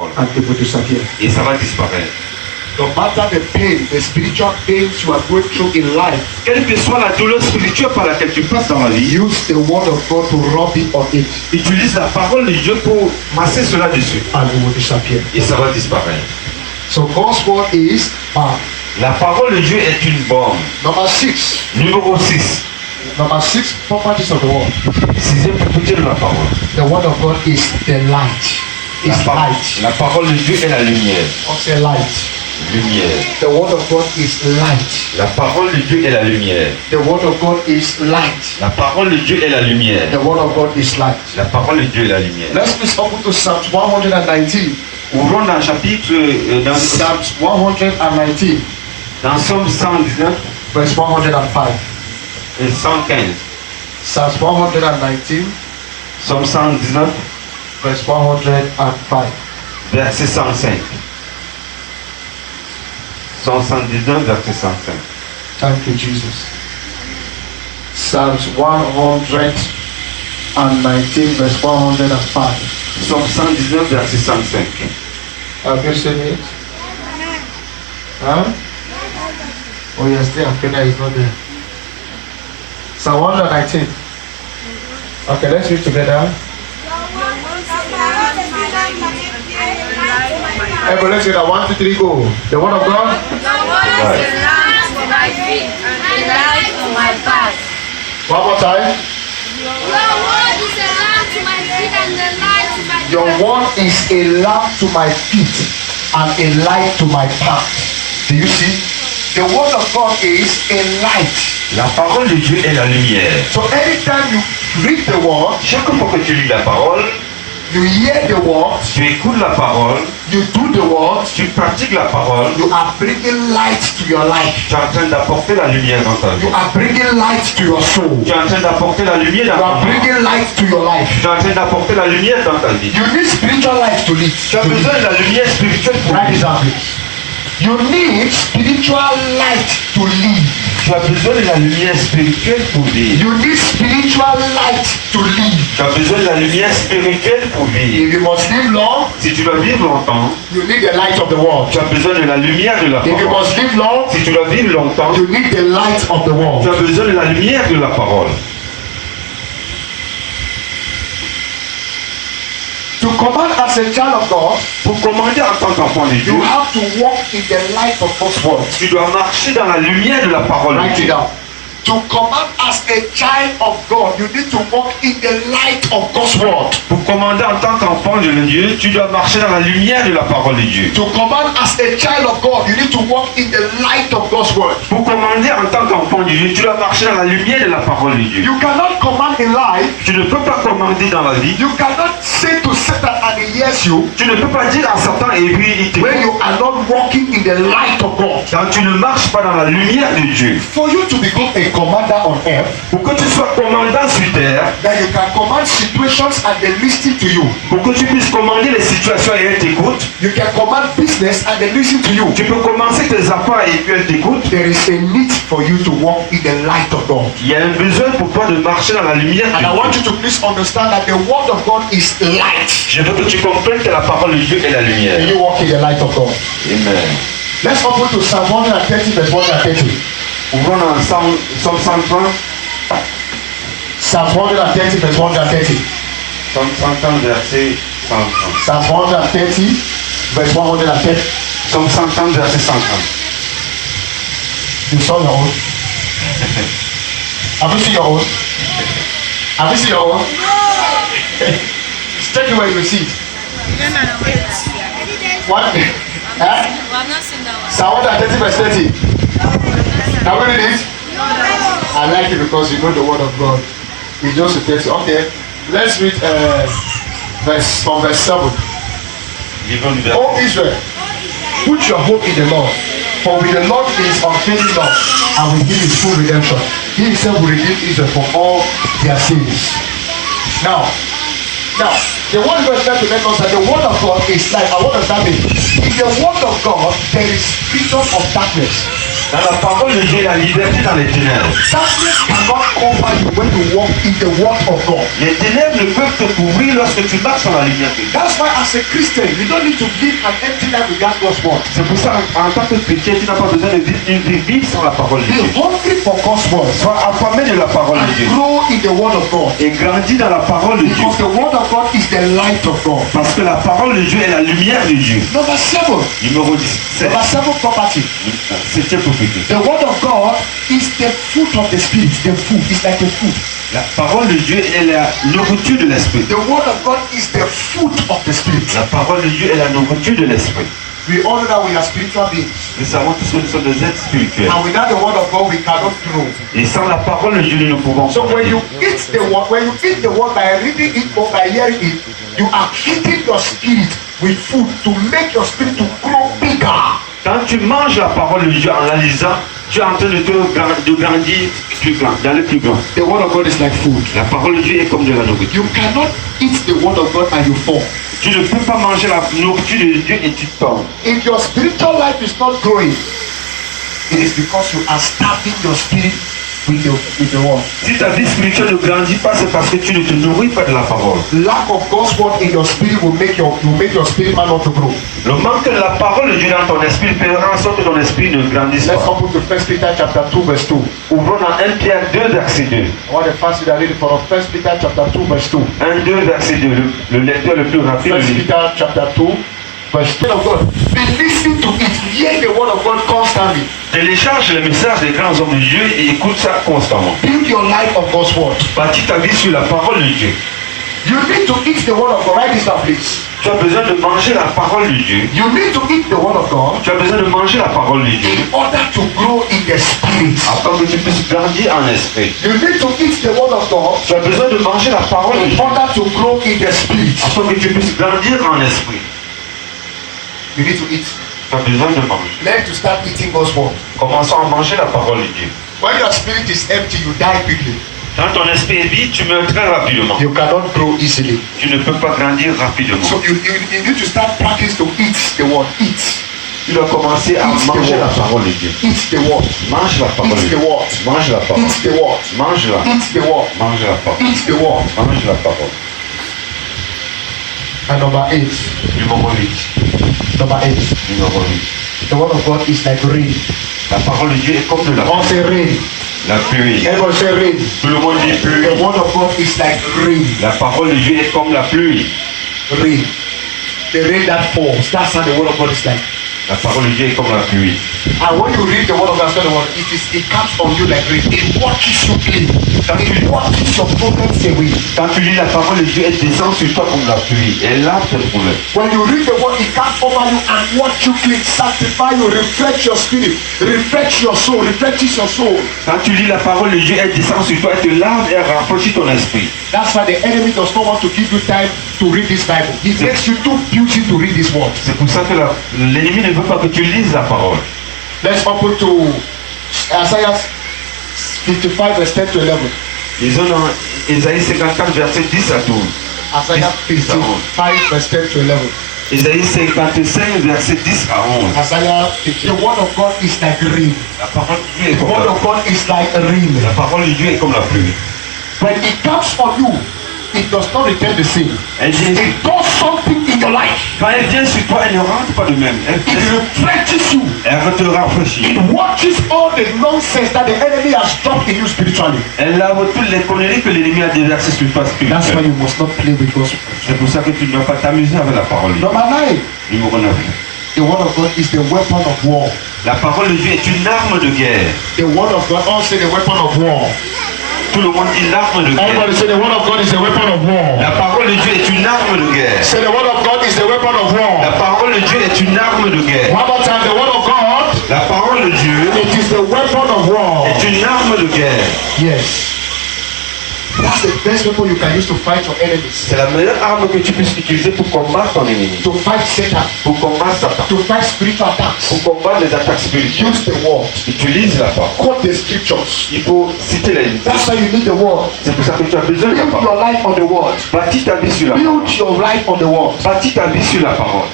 and it will disappear. Et ça va disparaître. No matter the pain, the spiritual pains you are going through in life, Quelle que soit la douleur spirituelle par laquelle tu passes dans la vie, use the word of God to rub it on it, utilise la parole de Dieu pour masser cela dessus. and it will disappear. Et ça va disparaître. So God's word is La parole de Dieu est une bombe. number 6. Numéro 6. Number 6 properties of the word. Sixième propriété de la parole. The word of God is the light. It's light. La parole de Dieu est la lumière. What's the light? Lumière. The word of God is light. La parole de Dieu est la lumière. The word of God is light. La parole de Dieu est la lumière. The word of God is light. La parole de Dieu est la lumière. Let's please open to Psalms 119. Ouvrons dans le chapitre, dans Psalms 119, dans Somme 119 verse 105. et 115. Psalms 119, Somme 119, verse 105. verset 105. Somme 119, verset 105. Thank you, Jesus. Psalms 119, verse 105. Somme 119, verset 105. Have you seen it? Huh? Oh, yes, there. Peter is not there. Psalm 119. Okay, let's read together. Everybody, let's get that. 1, 2, 3, go. The word of God. The word is a lamp for my feet and a light for my path. One more time. Your word is a lamp to my feet and a light to my Your path. word is a lamp to my feet and a light to my path. Do you see? The word of God is a light. La parole de Dieu est la lumière. So anytime you read the word, Chaque fois que tu lis la parole, you hear the word, tu écoutes la parole, you do the word, tu pratiques la parole, you are bringing light to your life. tu es en train d'apporter la lumière dans ta vie. You are bringing light to your soul. Tu es en train d'apporter la lumière You dans are ta vie. bringing light to your life. Tu es en train d'apporter la lumière dans ta vie. You need spiritual life to live. Tu as besoin de la lumière spirituelle pour Write vivre. it down, please. You need spiritual light to live. Tu as besoin de la lumière spirituelle pour vivre. You need spiritual light to live. Tu as besoin de la lumière spirituelle pour vivre. If you must live long, Si tu dois vivre longtemps, you need the light of the world. tu as besoin de la lumière de la If you parole. must live long, Si tu dois vivre longtemps, you need the light of the tu world. as besoin de la lumière de la parole. To command as a child of God, Pour commander en tant qu'enfant de Dieu, you have to walk in the light of God's word. tu dois marcher dans la lumière de la parole de Write it Dieu. down. To command as a child of God, you need to walk in the light of God's word. Pour commander en tant qu'enfant de Dieu, tu dois marcher dans la lumière de la parole de Dieu. To command as a child of God, you need to walk in the light of God's word. Pour commander en tant qu'enfant de Dieu, tu dois marcher dans la lumière de la parole de Dieu. You cannot command in life. Tu ne peux pas commander dans la vie. You cannot say to Satan and he hears you Tu ne peux pas dire à Satan et puis il te when you are not walking in the light of God. quand tu ne marches pas dans la lumière de Dieu. For you to become a commander on earth, Pour que tu sois commandant sur terre, that you can command situations and they listen to you. pour que tu puisses commander les situations et elles t'écoutent, You can command business and they listen to you. tu peux commencer tes affaires et puis elles t'écoutent. There is a need for you to walk in the light of God. Il y a un besoin pour toi de marcher dans la lumière de And I want Dieu. you to please understand that the word of God is light. Je veux que tu comprennes que la parole de Dieu est la lumière. And you walk in the light of God. Amen. Let's open to Psalm 130, verse 130. Ouvrons dans Somme 130, Psalm 130, verse 130. Somme 130, verset 130. Psalm 130, verse 130. Somme 130, verset 130. You saw your own. Have you seen your own? Have you seen your own? Check it where you see it. What? Huh? We have not seen that one. Psalm 130, verse 30. Now we read it. I like it because you know the word of God. It's just a text. Okay, let's read verse 7. Livre du verset. O Israel, put your hope in the Lord, for with the Lord is unfailing love, and with him is full redemption. He himself will redeem Israel from all their sins. Now, the word God is trying to make us that the word of God is light. And what does that mean? In the word of God, there is freedom of darkness. Dans la parole de Dieu, la liberté dans les ténèbres. Darkness cannot cover you when you walk in the word of God. Les ténèbres ne peuvent te couvrir lorsque tu marches dans la lumière de Dieu. That's why as a Christian, you don't need to live an empty life without God's word. C'est pour ça, en tant que chrétien, tu n'as pas besoin de vivre une vie vide sans la parole de Be Dieu. hungry for God's word Sois affamé de la parole de Dieu. and grow in the word of God. Et grandis dans la parole de Dieu. Because the word of God is the light of God. Parce que la parole de Dieu est la lumière de Dieu. Number 7. Numéro 17. Number 7 property. Septième propriété. The word of God is the fruit of the spirit. The food is like a food. La parole de Dieu est la nourriture de l'esprit. The word of God is the fruit of the spirit. La parole de Dieu est la nourriture de l'esprit. We all know that we are spiritual beings. Nous savons tous que nous sommes des êtres spirituels. And without the word of God, we cannot grow. Et sans la parole de Dieu, nous ne pouvons So pas. when you eat the word by reading it or by hearing it, you are feeding your spirit with food to make your spirit to grow bigger. Quand tu manges la parole de Dieu en la lisant, tu es en train de grandir plus grand, d'aller plus grand. The word of God is like food. La parole de Dieu est comme de la nourriture. You cannot eat the word of God and you fall. Tu ne peux pas manger la nourriture de Dieu et tu tombes. If your spiritual life is not growing, it is because you are starving your spirit with the word. Si ta vie spirituelle ne grandit pas, c'est parce que tu ne te nourris pas de la parole. Lack of God's word in your spirit will make your spirit man not to grow. Le manque de la parole de Dieu dans ton esprit fera en sorte que ton esprit ne grandisse Let's pas. open to 1 Peter chapter 2 verse 2. Ouvrons dans 1 Pierre 2, verset 2. I want the first reader read from 1 Peter chapter 2 verse 2. 1, 2, verset 2. Le lecteur le plus rapide 1 le lit. Peter chapter 2 verse 2 of God. Be listening to it, hear the word of God constantly. Télécharge le message des grands hommes de Dieu et écoute ça constamment. Build your life on God's word. Bâtis ta vie sur la parole de Dieu. You need to eat the word of God. Write this down, please. Tu as besoin de manger la parole de Dieu. You need to eat the word of God Tu as besoin de manger la parole de Dieu. in order to grow in the spirit. Afin que tu puisses grandir en esprit. You need to eat the word of God Tu as besoin de manger la parole de in Dieu. order to grow in the spirit. Afin que tu puisses grandir en esprit. You need to eat. Tu as besoin de manger. Learn to start eating God's word. Commençons à manger la parole de Dieu. When your spirit is empty, you die quickly. Quand ton esprit est vide, tu meurs très rapidement. You cannot grow easily. Tu ne peux pas grandir rapidement. So you need to start practice to eat the word. Eat. Tu dois commencer à manger la parole de Dieu. Eat the word. Mange la parole de Eat the Dieu. word. Mange la parole. Eat the word. Mange-la. Eat the word. Mange la parole. Eat the word. Mange la parole. And number 8. Numéro 8. Number 8. Numéro 8. The word of God is like rain. La parole de Dieu est comme de la All say rain. La pluie. Everyone say rain. Tout le monde dit pluie. The word of God is like rain. La parole de Dieu est comme la pluie. Rain. The rain that falls. That's how the word of God is like. La parole de Dieu est comme la pluie. And when you read the word of God, it comes on you like rain. It washes you clean. It washes your problems away. Quand tu lis la parole de Dieu, elle descend sur toi comme la pluie. Elle lave tes problèmes. When you read the word, it comes over you and wash you clean, sanctify you, refresh your spirit, refresh your soul, refreshes your soul. Quand tu lis la parole de Dieu, elle descend sur toi, elle te lave et rafraîchit ton esprit. That's why the enemy does not want to give you time to read this Bible. He makes you too busy to read this word. C'est pour ça que l'ennemi ne veut pas que tu lises la parole. Let's open to Isaiah 55 verse 10 to 11. Ils ont dans Ésaïe 54, verset 10 à 12. Isaiah 55 verse 10 to 11. Ésaïe 55, verset 10 à 11. Isaiah, the word of God is like rain. La parole de Dieu est The comme word la of God is like rain. La parole de Dieu est comme la pluie. When it comes on you, it does not return the same. Elle vient, It does something in your life. quand elle vient sur toi, elle ne rentre pas de même. It refreshes you. Elle te rafraîchit. It watches all the nonsense that the enemy has dropped in you spiritually. Elle lave toutes les conneries que l'ennemi a déversées sur toi That's why spirituellement. you must not play with God's word. C'est pour ça que tu ne dois pas t'amuser avec la parole. Number 9. Numéro 9. The word of God is the weapon of war. La parole de Dieu est une arme de guerre. The word of God also the weapon of war. Tout le monde dit l'arme de guerre. Everybody say the word of God is the weapon of war. La parole de Dieu est une arme de guerre. Say the word of God is the weapon of La war. parole de Dieu est une arme de guerre. One more time, the word of God, La parole de Dieu it is the weapon of war. est une arme de guerre. Yes. That's the best weapon you can use to fight your enemies. C'est la meilleure arme que tu puisses utiliser pour combattre ton ennemi. To fight Satan. Pour combattre Satan. To fight spiritual attacks. Pour combattre les attaques spirituelles. Use the word. Utilise la parole. Quote the scriptures. Il faut citer les That's why you need the word. C'est pour ça que tu as besoin de la Build parole. your life on the word. Bâtis ta vie sur la parole. Build your life on the word. Bâtis ta vie sur la parole.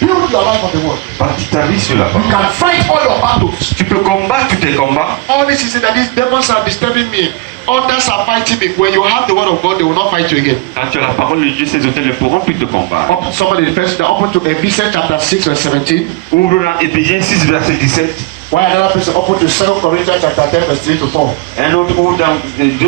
Build put your life on the word. Bâtis ta vie sur la You parole. can fight all your battles. Tu peux combattre tous tes combats. All this is that these demons are disturbing me. Others are fighting me. When you have the word of God, they will not fight you again. Quand tu as la parole de Dieu, ces hôtels ne pourront plus te combattre. Somebody first open to Ephesians chapter 6 verse 17. Ouvre dans Éphésiens 6, verset 17. Why another person open to 2 Corinthians chapter 10 verse 3 to 4. Un autre ouvre dans 2